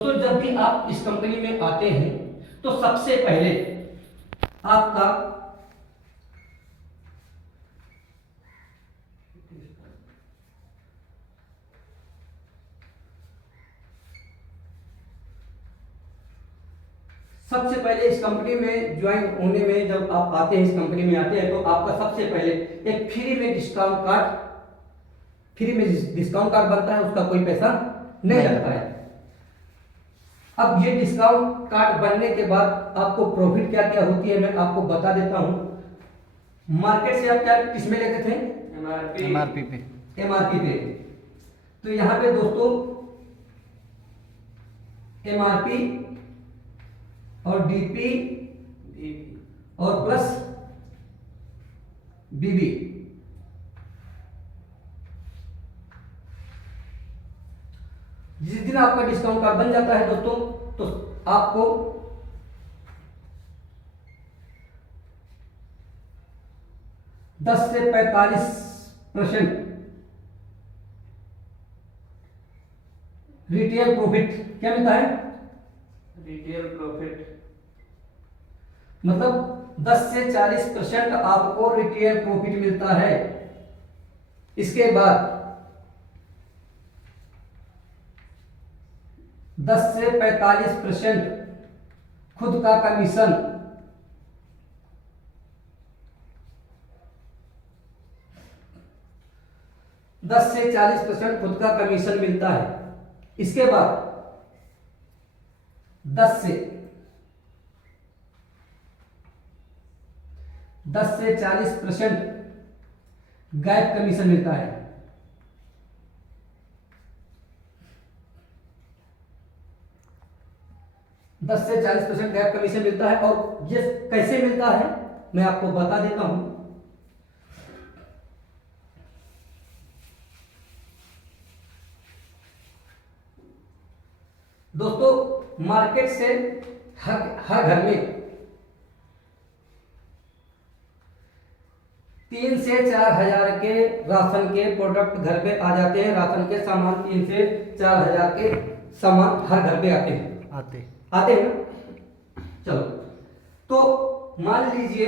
तो जब भी आप इस कंपनी में आते हैं तो सबसे पहले आपका इस कंपनी में ज्वाइन होने में जब आप आते हैं, इस कंपनी में आते हैं तो आपका सबसे पहले एक फ्री में डिस्काउंट कार्ड बनता है। उसका कोई पैसा नहीं लगता है। अब ये डिस्काउंट कार्ड बनने के बाद आपको प्रॉफिट क्या क्या होती है मैं आपको बता देता हूं। मार्केट से आप क्या किस में लेते थे? एमआरपी पे। तो यहां पे दोस्तों एमआरपी और डीपी और प्लस बीबी, जिस दिन आपका डिस्काउंट कार्ड बन जाता है दोस्तों तो आपको $10 से 45% रिटेल प्रॉफिट क्या मिलता है? रिटेल प्रॉफिट मतलब 10 से 40% आपको रिटेल प्रॉफिट मिलता है। इसके बाद 10 से 45% खुद का कमीशन, दस से 40% खुद का कमीशन मिलता है। इसके बाद 10 से 40% गैप कमीशन मिलता है। दस से 40% गैप कमीशन मिलता है। और ये कैसे मिलता है मैं आपको बता देता हूं। दोस्तों मार्केट से हर घर में 3 से 4 हजार के राशन के प्रोडक्ट घर पे आ जाते हैं। राशन के सामान 3 से 4 हजार के सामान हर घर पे आते हैं। आते हैं ना। चलो तो मान लीजिए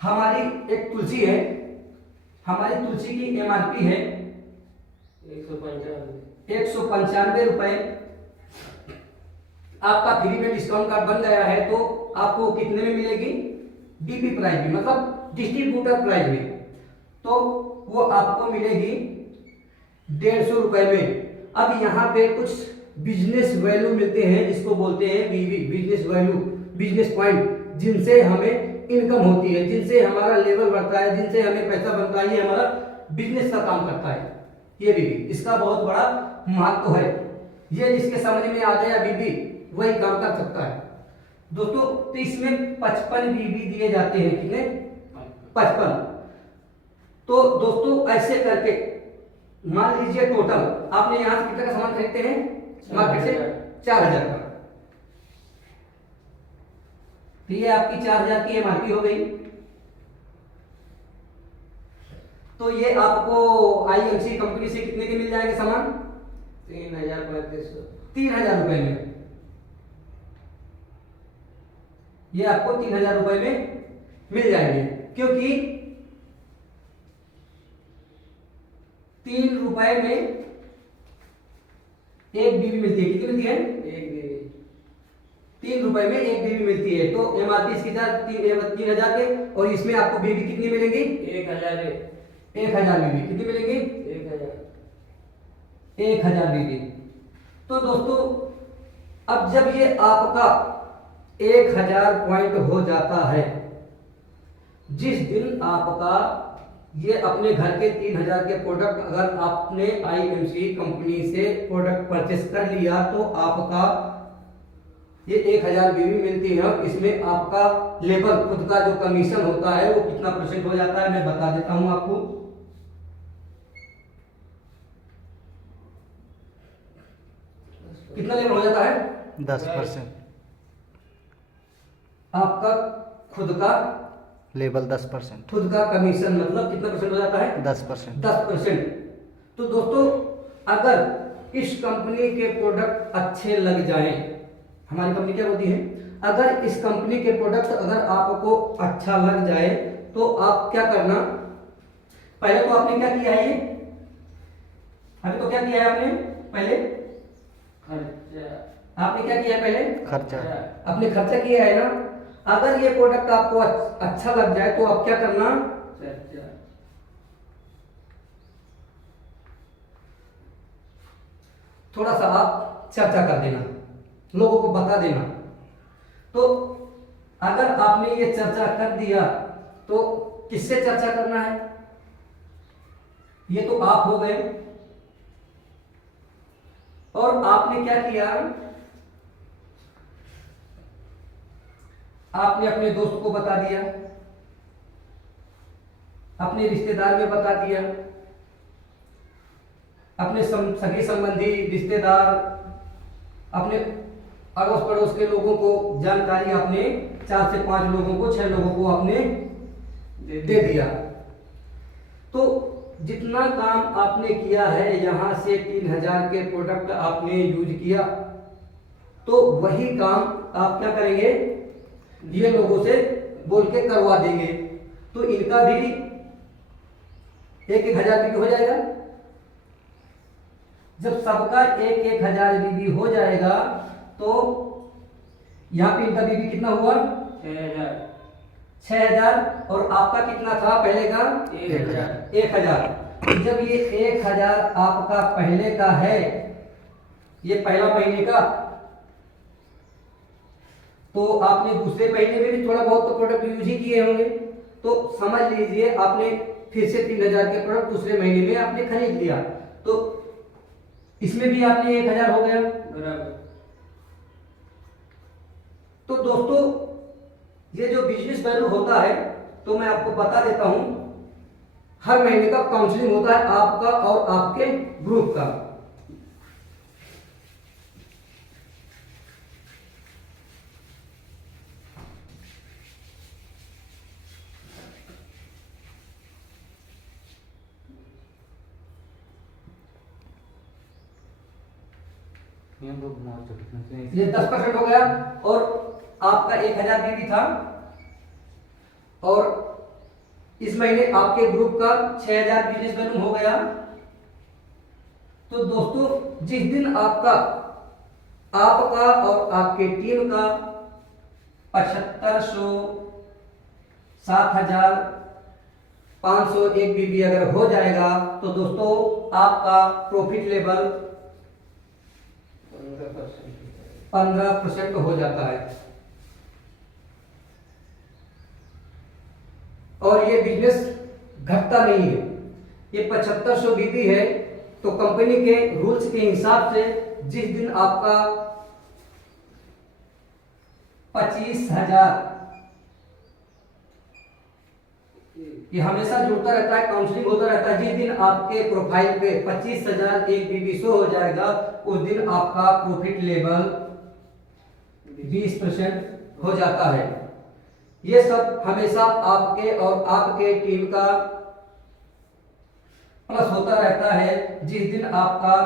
हमारी एक तुलसी है। हमारी तुलसी की एमआरपी है 195 रुपए। आपका फ्री में डिस्काउंट कार्ड बन गया है तो आपको कितने में मिलेगी? डीपी प्राइस में, मतलब डिस्ट्रीब्यूटर प्राइस में। तो वो आपको मिलेगी 150 रुपए में। अब यहाँ पे कुछ बिजनेस वैल्यू मिलते हैं जिसको बोलते हैं बीवी, बिजनेस वैल्यू, बिजनेस पॉइंट, जिनसे हमें इनकम होती है, जिनसे हमारा लेवल बढ़ता है, जिनसे हमें पैसा बनता है। ये हमारा बिजनेस का काम करता है। ये बीबी, इसका बहुत बड़ा महत्व है। ये जिसके समझ में आ गया बीबी वही काम कर सकता है दोस्तों। तो इसमें 55 बीबी दिए जाते हैं। कितने? 55। तो दोस्तों ऐसे करके मान लीजिए टोटल आपने यहां से कितने का सामान खरीदते हैं? मार्केट से 4000 का। तो ये आपकी 4000 की एमआरपी हो गई। तो ये आपको आईएमसी कंपनी से कितने के मिल जाएंगे सामान? 3000 रुपए में। ये आपको 3000 रुपए में मिल जाएंगे, क्योंकि 3 रुपए में एक बीबी मिलती है। कितनी मिलती है? एक बीबी। 3 रुपए में एक बीबी मिलती है। तो एमआरपी इसकी 3000 के, और इसमें आपको बीबी कितनी मिलेगी? 1000 बीबी। कितनी मिलेगी? 1000 बीबी। तो दोस्तों अब जब ये आपका 1000 पॉइंट हो जाता है, जिस दिन आपका ये अपने घर के 3000 के प्रोडक्ट अगर आपने आईएमसी कंपनी से प्रोडक्ट परचेस कर लिया तो आपका ये 1000 बीबी मिलती है। इसमें आपका लेबर खुद का जो कमीशन होता है वो कितना परसेंट हो जाता है मैं बता देता हूं आपको। कितना लेबर हो जाता है? 10%। आपका खुद का लेवल 10%। खुद का कमीशन मतलब कितना परसेंट हो जाता है? 10%। 10%। तो दोस्तों अगर इस कंपनी के प्रोडक्ट अच्छे लग जाएं, हमारी कंपनी क्या बोलती है, अगर इस कंपनी के प्रोडक्ट अगर आपको अच्छा लग जाए तो आप क्या करना, पहले तो आपने क्या किया है, ये अभी तो क्या किया है आपने, पहले खर्चा आपने क्या किया है, पहले खर्चा आपने खर्चा किया है ना। अगर ये प्रोडक्ट आपको अच्छा लग जाए तो आप क्या करना, चर्चा थोड़ा सा आप चर्चा कर देना, लोगों को बता देना। तो अगर आपने ये चर्चा कर दिया तो किससे चर्चा करना है, ये तो आप हो गए। और आपने क्या किया, आपने अपने दोस्त को बता दिया, अपने रिश्तेदार में बता दिया, अपने सगे संबंधी रिश्तेदार, अपने अड़ोस पड़ोस के लोगों को जानकारी आपने 4 से 5 लोगों को 6 लोगों को आपने दे दिया। तो जितना काम आपने किया है, यहां से 3000 के प्रोडक्ट आपने यूज किया, तो वही काम आप क्या करेंगे, ये लोगों से बोल के करवा देंगे। तो इनका भी 1-1000 बीबी हो जाएगा। जब सबका 1-1000 बीबी हो जाएगा तो यहाँ पे इनका बीबी कितना हुआ, 6000 और आपका कितना था पहले का, 1000। जब ये 1000 आपका पहले का है, ये पहला महीने का, तो आपने दूसरे महीने में भी थोड़ा बहुत तो प्रोडक्ट यूज ही किए होंगे। तो समझ लीजिए आपने फिर से 3000 के प्रोडक्ट दूसरे महीने में आपने खरीद लिया, तो इसमें भी आपने 1000 हो गया बराबर। तो दोस्तों ये जो बिजनेस वैल्यू होता है, तो मैं आपको बता देता हूं, हर महीने का काउंसलिंग होता है आपका और आपके ग्रुप का। ये 10% हो गया और आपका 1000 बीबी था, और इस महीने आपके ग्रुप का 6000 बिजनेस वैल्यू हो गया। तो दोस्तों जिस दिन आपका और आपके टीम का 7500, 7500 एक बीबी अगर हो जाएगा, तो दोस्तों आपका प्रॉफिट लेवल 15% हो जाता है। और ये बिजनेस घटता नहीं है, ये 7500 बीबी है, तो कंपनी के रूल्स के हिसाब से जिस दिन आपका 25,000, ये हमेशा जुड़ता रहता है, काउंसलिंग होता रहता है। जिस दिन आपके प्रोफाइल पे 25,000 एक बीबी शो हो जाएगा, उस दिन आपका प्रॉफिट लेवल 20% हो जाता है। ये सब हमेशा आपके और आपके टीम का प्लस होता रहता है। जिस दिन आपका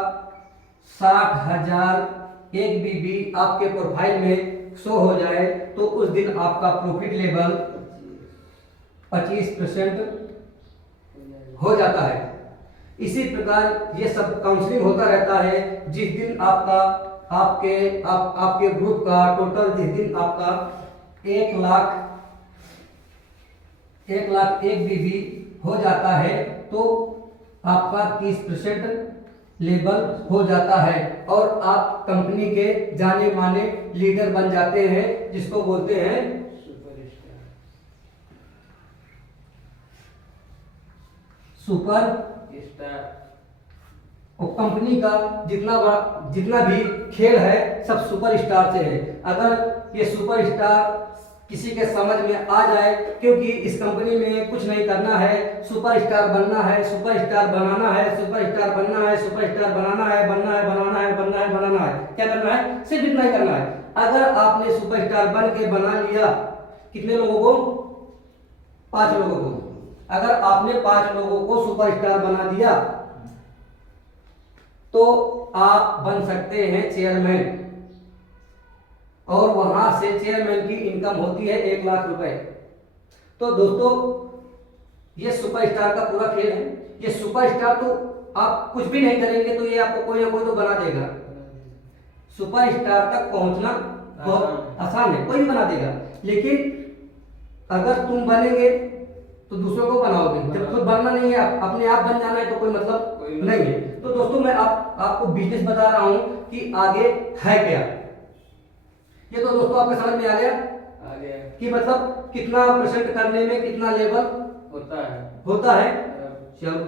60,000 एक बीबी आपके प्रोफाइल में शो हो जाए, तो उस दिन आपका प्रॉफिट लेवल 25% हो जाता है। इसी प्रकार ये सब काउंसलिंग होता रहता है। जिस दिन आपका आपके ग्रुप का टोटल, जिस दिन आपका 1 लाख एक बीबी हो जाता है, तो आपका 30% लेवल हो जाता है और आप कंपनी के जाने माने लीडर बन जाते हैं, जिसको बोलते हैं सुपर स्टार। और कंपनी का जितना भी खेल है सब सुपर स्टार से है। अगर ये सुपर स्टार किसी के समझ में आ जाए, क्योंकि इस कंपनी में कुछ नहीं करना है, सुपर स्टार बनना है, सुपर स्टार बनाना है, सुपर स्टार बनना है, सुपर स्टार बनाना है, बनाना है। क्या करना है? सिर्फ इतना ही करना है। अगर आपने सुपर स्टार बन के बना लिया, कितने लोगों को? 5 लोगों को। अगर आपने 5 लोगों को सुपर स्टार बना दिया, तो आप बन सकते हैं चेयरमैन, और वहां से चेयरमैन की इनकम होती है 1,00,000 रुपए। तो दोस्तों ये सुपरस्टार का पूरा खेल है। ये सुपरस्टार तो आप कुछ भी नहीं करेंगे तो ये आपको कोई ना कोई तो बना देगा। सुपरस्टार तक पहुंचना बहुत आसान है, कोई भी बना देगा। लेकिन अगर तुम बनेंगे तो दूसरों को बनाओगे, जब खुद बनना नहीं है, अपने आप बन जाना है तो कोई मतलब नहीं है। तो दोस्तों मैं आपको बिजनेस बता रहा हूं कि आगे है क्या। ये तो दोस्तों आपको समझ में आ गया कि मतलब कितना परसेंट करने में कितना लेवल होता है। चलो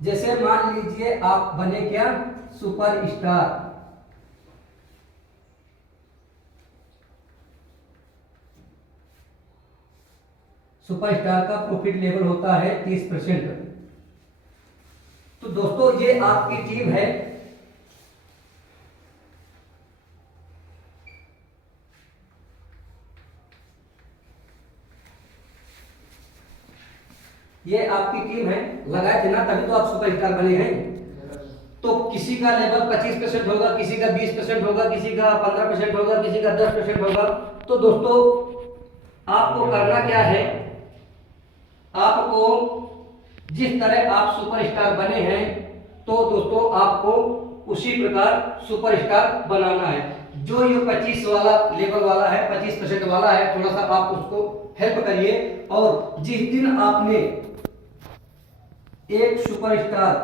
जैसे मान लीजिए आप बने क्या, सुपरस्टार। सुपरस्टार का प्रॉफिट लेवल होता है 30%। तो दोस्तों ये आपकी टीम है। ये आपकी टीम है, लगाए थे ना, तभी तो आप सुपरस्टार बने हैं। तो किसी का लेवल 25% होगा, किसी का 20% होगा, किसी का 15% होगा, किसी का 10% होगा। तो दोस्तों आपको करना क्या है, आपको जिस तरह आप सुपरस्टार बने हैं तो दोस्तों आपको उसी प्रकार सुपरस्टार बनाना है। जो ये 25 वाला लेवल वाला है, 25% वाला है, थोड़ा सा आप उसको हेल्प करिए। और जिस दिन आपने एक सुपरस्टार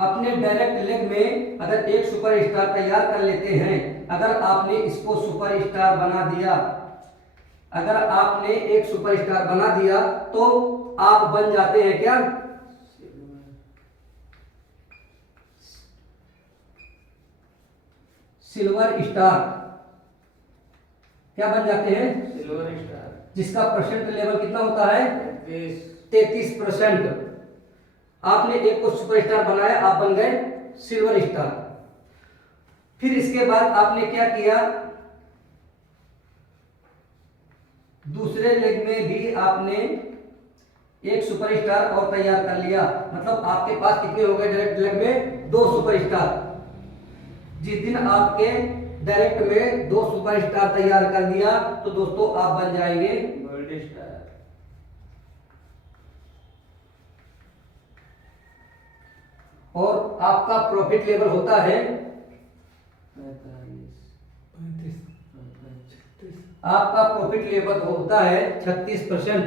अपने डायरेक्ट लेग में अगर एक सुपरस्टार तैयार कर लेते हैं, अगर आपने इसको सुपरस्टार बना दिया, अगर आपने एक सुपरस्टार बना दिया तो आप बन जाते हैं क्या, सिल्वर स्टार। क्या बन जाते हैं, सिल्वर स्टार, जिसका परसेंट लेवल कितना होता है, 33%। आपने एक को सुपरस्टार बनाया, आप बन गए सिल्वर स्टार। फिर इसके बाद आपने क्या किया, दूसरे लेग में भी आपने एक सुपरस्टार और तैयार कर लिया। मतलब आपके पास कितने हो गए डायरेक्ट लेग में, 2 सुपरस्टार। जिस दिन आपके डायरेक्ट में 2 सुपरस्टार तैयार कर दिया तो दोस्तों आप बन जाएंगे गोल्ड स्टार। और आपका प्रॉफिट लेवल होता है, आपका प्रॉफिट लेवल होता है 36%।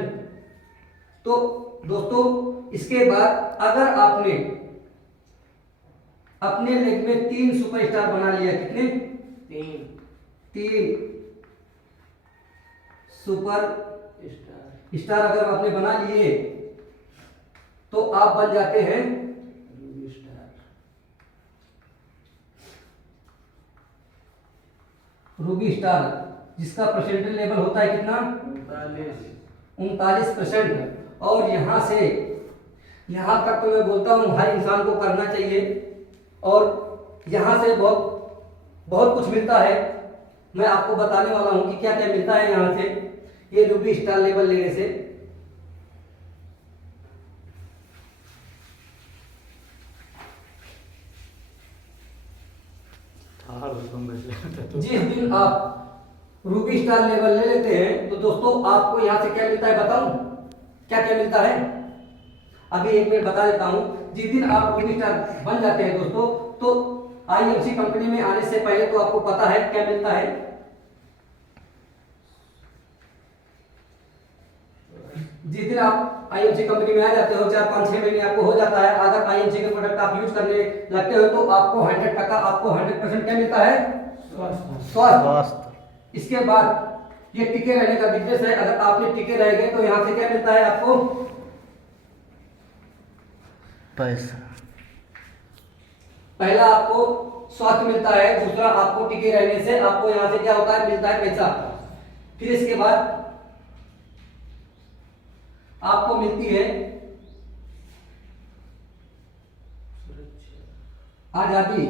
तो दोस्तों इसके बाद अगर आपने अपने लेग में 3 सुपरस्टार बना लिया, कितने, 3 सुपर स्टार अगर आपने बना लिए तो आप बन जाते हैं रूबी स्टार, जिसका परसेंटेज लेवल होता है कितना, 39%। और यहां से यहां तक तो मैं बोलता हूं हर इंसान को करना चाहिए। और यहां से बहुत कुछ मिलता है। मैं आपको बताने वाला हूं कि क्या क्या मिलता है यहां से, ये रूबी स्टार लेवल लेने से। जिस दिन आप रूबी स्टार लेवल ले लेते हैं तो दोस्तों आपको यहां से क्या मिलता है, बताऊं क्या क्या मिलता है, अभी 1 मिनट बता देता हूं। जिस दिन आप रूबी स्टार बन जाते हैं दोस्तों, तो आईएमसी कंपनी में आने से पहले तो आपको पता है क्या मिलता है। जिस दिन आप आईएमसी कंपनी में आ जाते हो, 4-5-6 महीने आपको हो जाता है, अगर आईएमसी के प्रोडक्ट आप यूज करने लगते हो तो आपको 100% आपको 100% क्या मिलता है, स्वास्थ्य। इसके बाद ये टिके रहने का बिजनेस है। अगर आपने टिके रह गए तो यहां से क्या मिलता है आपको, पैसा। पहला आपको स्वास्थ्य मिलता है, दूसरा आपको टिके रहने से आपको यहां से क्या होता है, मिलता है पैसा। फिर इसके बाद आपको मिलती है आजादी,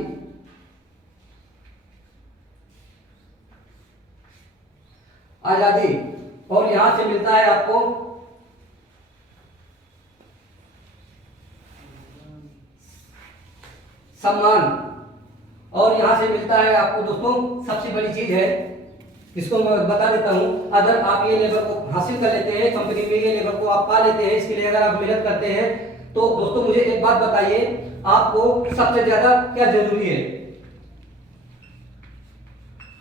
आजादी, और यहां से मिलता है आपको सम्मान, और यहां से मिलता है आपको दोस्तों सबसे बड़ी चीज है, इसको मैं बता देता हूं। अगर आप ये लेवल को हासिल कर लेते हैं, कंपनी में ये लेवल को आप पा लेते हैं, इसके लिए अगर आप मेहनत करते हैं, तो दोस्तों मुझे एक बात बताइए, आपको सबसे ज्यादा क्या जरूरी है?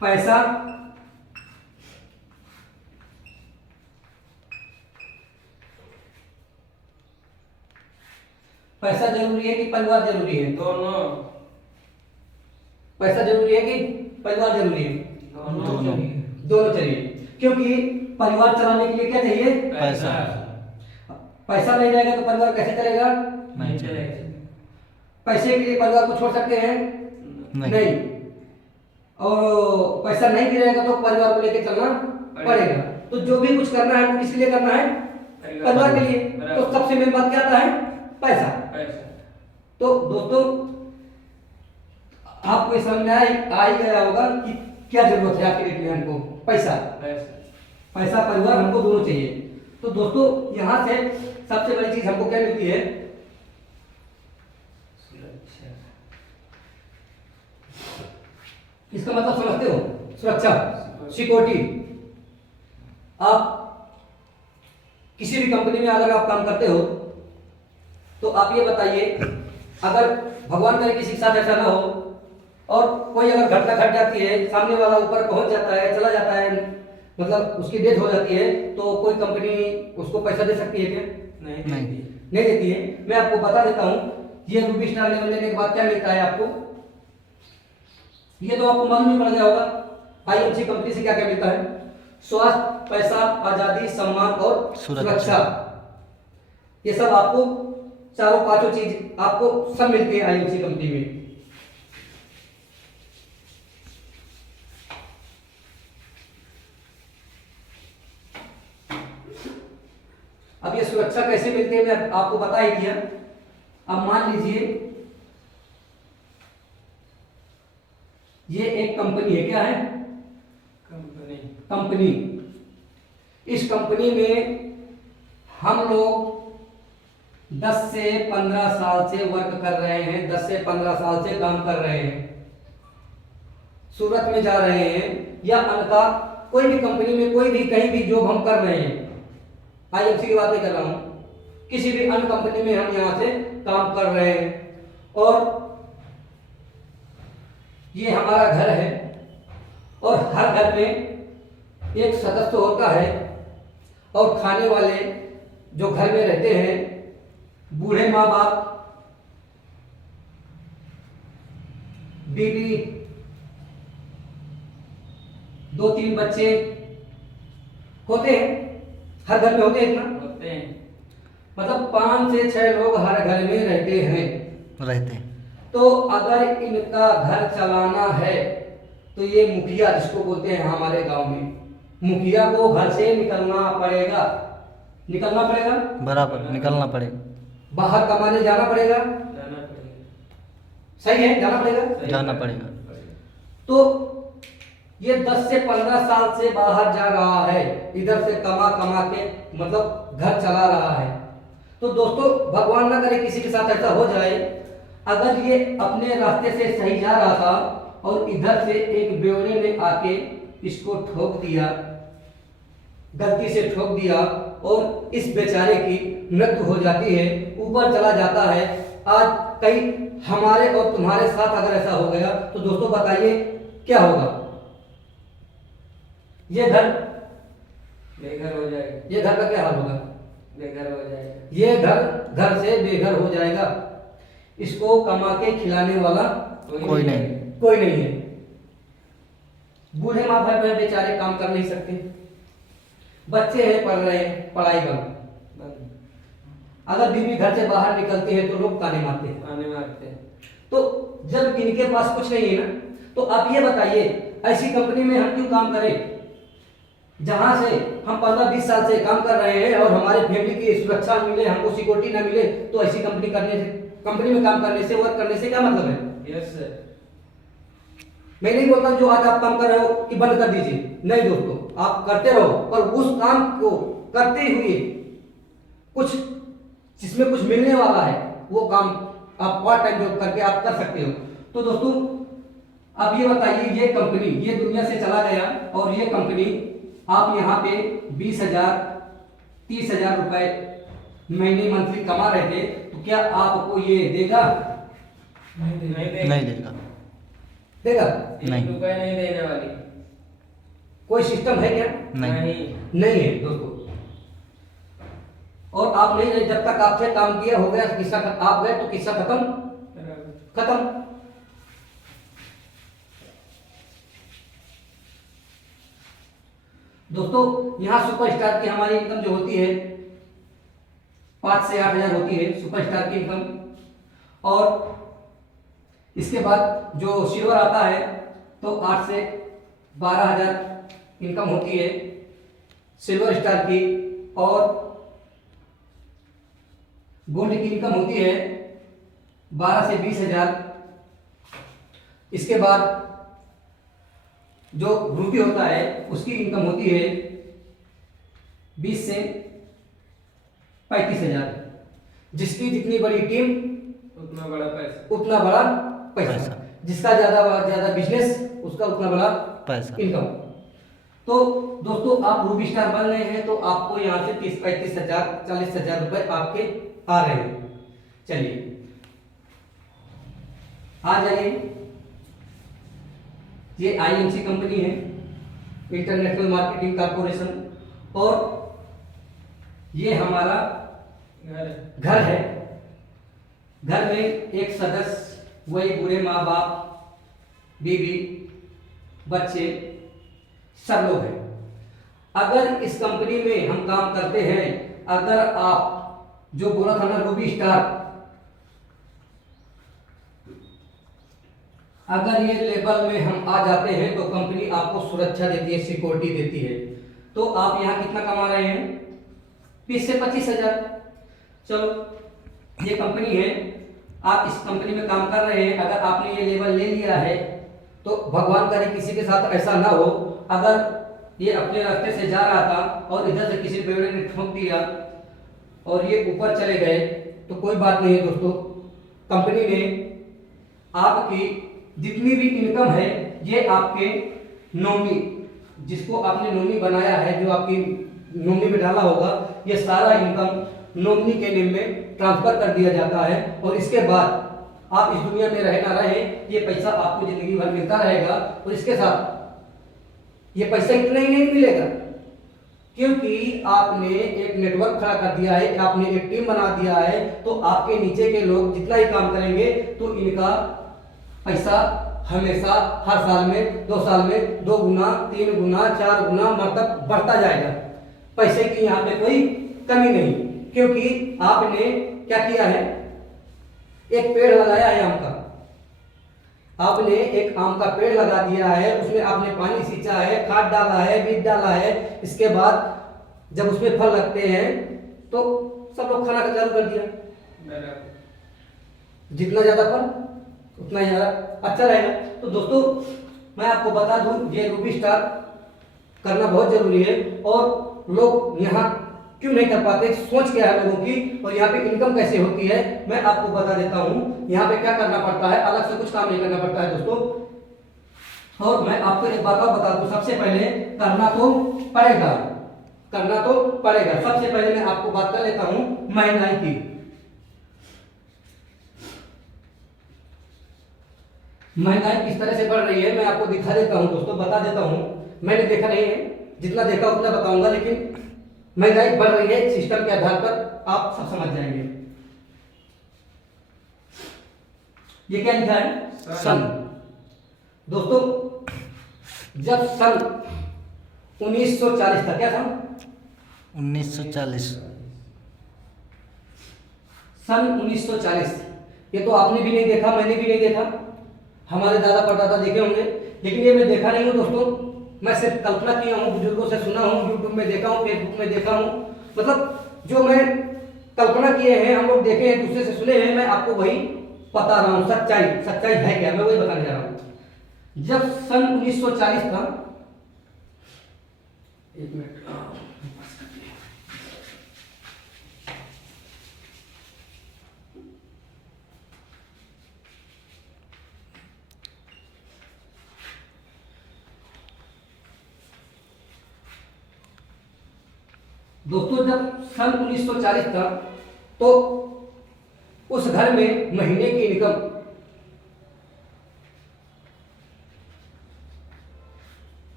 पैसा, पैसा जरूरी है कि परिवार जरूरी है? दोनों। पैसा जरूरी है कि परिवार जरूरी है? दोनों चाहिए। दोनों चाहिए, क्योंकि परिवार चलाने के लिए क्या चाहिए? पैसा। पैसा नहीं जाएगा तो परिवार कैसे चलेगा? नहीं चलेगा। पैसे के लिए परिवार को छोड़ सकते हैं? नहीं। और पैसा नहीं भी रहेगा तो परिवार को लेकर चलना पड़ेगा। तो जो भी कुछ करना है वो किसके लिए करना है? परिवार के लिए। तो सबसे मेन बात क्या आता है? पैसा। तो दोस्तों आपको ये समझ में आ ही गया होगा कि क्या जरूरत है आपके लिए हमको? पैसा, पैसा परिवार हमको दोनों चाहिए। तो दोस्तों यहां से सबसे बड़ी चीज हमको क्या मिलती है? इसका मतलब समझते हो? सुरक्षा, सिक्योरिटी। आप किसी भी कंपनी में अगर आप काम करते हो तो आप ये बताइए, अगर भगवान करे किसी के साथ ऐसा ना हो और कोई अगर घटना घट जाती है, सामने वाला ऊपर पहुंच जाता है, चला जाता है, मतलब उसकी डेथ हो जाती है, तो कोई कंपनी उसको पैसा दे सकती है क्या? नहीं देती है। मैं आपको बता देता हूं, ये रूबी स्टार लेवल लेने के बाद क्या मिलता है आपको, ये तो आपको मालूम ही पड़ गया होगा। आईएमसी कंपनी से क्या क्या मिलता है? स्वास्थ्य, पैसा, आजादी, सम्मान और सुरक्षा। ये सब आपको चारों पांचों चीज आपको सब मिलती है आईएमसी कंपनी में। अब ये सुरक्षा कैसे मिलती है मैं आपको बता ही दिया। अब मान लीजिए ये एक कंपनी है, क्या है? कंपनी। इस कंपनी में हम लोग 10 से 15 साल से वर्क कर रहे हैं, 10 से 15 साल से काम कर रहे हैं, सूरत में जा रहे हैं या अनका कोई भी कंपनी में कोई भी कहीं भी जॉब हम कर रहे हैं, आईएमसी की बात नहीं कर रहा हूं, किसी भी अन्य कंपनी में हम यहां से काम कर रहे हैं और ये हमारा घर है और हर घर में एक सदस्य होता है और खाने वाले जो घर में रहते हैं, बूढ़े माँ बाप, बीवी, 2-3 बच्चे होते हैं, हर घर में होते हैं इतना, मतलब 5 से 6 लोग हर घर में रहते हैं। तो अगर इनका घर चलाना है तो ये मुखिया जिसको बोलते हैं हमारे गांव में, मुखिया को घर से निकलना पड़ेगा, बराबर निकलना पड़ेगा, बाहर कमाने जाना पड़ेगा, सही है, जाना पड़ेगा। तो ये 10 से 15 साल से बाहर जा रहा है, इधर से कमा के मतलब घर चला रहा है। तो दोस्तों भगवान ना करे किसी के साथ ऐसा हो जाए, अगर ये अपने रास्ते से सही जा रहा था और इधर से एक बेवड़े ने आके इसको ठोक दिया, गलती से ठोक दिया और इस बेचारे की मृत्यु हो जाती है, ऊपर चला जाता है। आज कहीं हमारे और तुम्हारे साथ अगर ऐसा हो गया तो दोस्तों बताइए क्या होगा? ये घर बेघर हो जाएगा। ये घर का क्या हाल होगा? बेघर हो जाएगा। ये घर से बेघर हो जाएगा। इसको कमा के खिलाने वाला कोई नहीं है। बूढ़े माँ बाप बेचारे काम कर नहीं सकते, बच्चे हैं पढ़ रहे हैं, पढ़ाई बंद। अगर बीवी घर से बाहर निकलती है तो लोग ताने मारते हैं। तो जब इनके पास कुछ नहीं है ना, तो आप ये बताइए ऐसी कंपनी में हम क्यों काम करें जहां से हम 15-20 साल से काम कर रहे हैं और हमारे फैमिली की सुरक्षा मिले, हमको सिक्योरिटी ना मिले? तो ऐसी कंपनी में काम करने से, वर्क करने से क्या मतलब है? Yes sir. मैं नहीं बोलता जो आज आप काम कर रहे हो कि बंद कर दीजिए, नहीं दोस्तों, आप करते रहो, पर उस काम को करते हुए कुछ जिसमें कुछ मिलने वाला है वो काम आप पार्ट टाइम जॉब करके आप कर सकते हो। तो दोस्तों अब ये बताइए, ये कंपनी ये दुनिया से चला गया और ये कंपनी आप यहाँ पे 20,000 30,000 रुपए महीने मंथली कमा रहे थे, तो क्या आपको ये देगा? नहीं देगा। नहीं देगा। देगा? नहीं। 1 रुपया नहीं देने वाली। कोई सिस्टम है क्या? नहीं। नहीं है दोस्तों। और आप नहीं, जब तक आपसे काम किया हो गया किस्सा, आप गए तो किस्सा खत्म। खत्म। दोस्तों यहाँ सुपरस्टार की हमारी इनकम जो होती है 5 से 8 हजार होती है सुपरस्टार की इनकम, और इसके बाद जो सिल्वर आता है तो 8 से 12 हजार इनकम होती है सिल्वर स्टार की, और गोल्ड की इनकम होती है 12 से 20 हजार। इसके बाद जो रूबी होता है उसकी इनकम होती है 20 से 35 हजार। जिसकी जितनी बड़ी टीम उतना बड़ा पैसा। उतना बड़ा पैसा। जिसका ज्यादा बिजनेस उसका उतना बड़ा पैसा। इनकम। तो दोस्तों आप रूबी स्टार बन रहे हैं तो आपको यहाँ से 30-35 हजार 40 हजार रुपए आपके आ रहे हैं। चलिए आ जाइए, ये आईएमसी कंपनी है, इंटरनेशनल मार्केटिंग कॉर्पोरेशन, और ये हमारा घर है। घर में एक सदस्य, वही बूढ़े माँ बाप, बीवी, बच्चे सब लोग हैं। अगर इस कंपनी में हम काम करते हैं, अगर आप जो बोला था ना रूबी स्टार, अगर ये लेवल में हम आ जाते हैं तो कंपनी आपको सुरक्षा देती है, सिक्योरिटी देती है। तो आप यहाँ कितना कमा रहे हैं? 20 से 25 हजार। चलो ये कंपनी है, आप इस कंपनी में काम कर रहे हैं, अगर आपने ये लेवल ले लिया है तो भगवान करे किसी के साथ ऐसा ना हो, अगर ये अपने रास्ते से जा रहा था और इधर से किसी पेड़ ने ठोक दिया और ये ऊपर चले गए तो कोई बात नहीं है दोस्तों। कंपनी ने आपकी जितनी भी इनकम है ये आपके नॉमिनी, जिसको आपने नॉमिनी बनाया है, जो आपकी नॉमिनी में डाला होगा, ये सारा इनकम नॉमिनी के नेम में ट्रांसफर कर दिया जाता है। और इसके बाद आप इस दुनिया में रहे ना रहे, ये पैसा आपको जिंदगी भर मिलता रहेगा। और इसके साथ ये पैसा इतना ही नहीं मिलेगा, क्योंकि आपने एक नेटवर्क खड़ा कर दिया है, आपने एक टीम बना दिया है, तो आपके नीचे के लोग जितना ही काम करेंगे तो इनका पैसा हमेशा हर साल में 2 साल में 2 गुना 3 गुना 4 गुना मतलब बढ़ता जाएगा। पैसे की यहाँ पे कोई कमी नहीं, क्योंकि आपने क्या किया है, एक पेड़ लगाया है आम का, आपने एक आम का पेड़ लगा दिया है, उसमें आपने पानी सींचा है, खाद डाला है, बीज डाला है। इसके बाद जब उसमें फल लगते हैं तो सब लोग खाना चालू कर दिया। जितना ज्यादा फल उतना ही ज्यादा अच्छा रहेगा। तो दोस्तों मैं आपको बता दूं, ये रूबी स्टार करना बहुत जरूरी है, और लोग यहाँ क्यों नहीं कर पाते, सोच क्या है लोगों की, और यहाँ पे इनकम कैसे होती है मैं आपको बता देता हूँ। यहाँ पे क्या करना पड़ता है, अलग से कुछ काम नहीं करना पड़ता है दोस्तों। और मैं आपको एक बात और बता दूं, सबसे पहले करना तो पड़ेगा, करना तो पड़ेगा। सबसे पहले मैं आपको बात कर लेता हूँ महंगाई की। महंगाई किस तरह से बढ़ रही है मैं आपको दिखा देता हूं दोस्तों, बता देता हूं। मैंने देखा नहीं है, जितना देखा उतना बताऊंगा, लेकिन महंगाई बढ़ रही है, सिस्टम के आधार पर आप सब समझ जाएंगे। ये क्या लिखा है? सन। दोस्तों जब सन 1940 था, क्या था? 1940। सन 1940। ये तो आपने भी नहीं देखा, मैंने भी नहीं देखा, हमारे दादा परदादा देखे होंगे, लेकिन ये मैं देखा नहीं हूँ दोस्तों। मैं सिर्फ कल्पना किया हूँ, बुजुर्गों से सुना हूँ, यूट्यूब में देखा हूँ, फेसबुक में देखा हूँ, मतलब जो मैं कल्पना किए हैं, हम लोग देखे हैं, दूसरे से सुने हैं, मैं आपको वही बता रहा हूँ, सच्चाई सच्चाई है क्या, मैं वही बताने जा रहा हूँ। जब सन 1940 था, एक मिनट, दोस्तों जब सन 1940 था तो उस घर में महीने की इनकम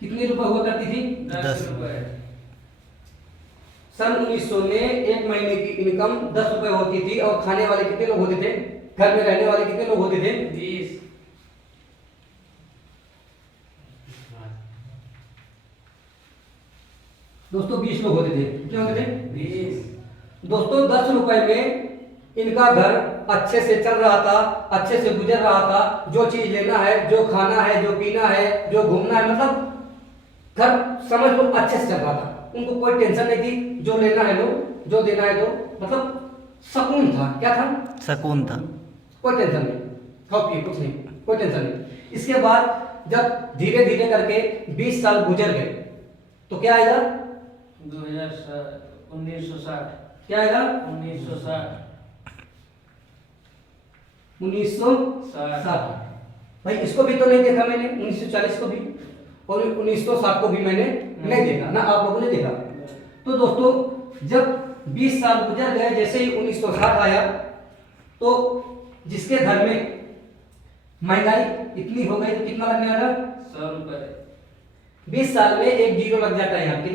कितने रुपए हुआ करती थी? 10 रुपए। सन 1900 में एक महीने की इनकम 10 रुपए होती थी और खाने वाले कितने लोग होते थे? घर में रहने वाले कितने लोग होते थे? 20। दोस्तों 20 लोग होते थे। कितने होते थे? 20। दोस्तों 10 रुपए में इनका घर अच्छे से चल रहा था, अच्छे से गुजर रहा था। जो चीज लेना है, जो खाना है, जो पीना है, जो घूमना है, मतलब घर समझ लो अच्छे से चल रहा था। उनको कोई टेंशन नहीं थी, जो लेना है लो, जो देना है दो, मतलब सुकून था। क्या था? सकून था। कोई टेंशन नहीं, खाओ पिए, कुछ नहीं, कोई टेंशन नहीं। इसके बाद जब धीरे धीरे करके 20 साल गुजर गए तो क्या आएगा? 1960। क्या आएगा? 1960। 1960। भाई इसको भी तो नहीं देखा मैंने, 1940 को भी और 1960 को भी मैंने नहीं देखा ना, आप लोगों ने देखा। तो दोस्तों जब 20 साल गुजर गए, जैसे ही 1960 आया तो जिसके घर में महंगाई इतनी हो गई तो कितना लगने वाला? 100 रुपए। 20 साल में एक जीरो लग जाता है यहाँ, कितना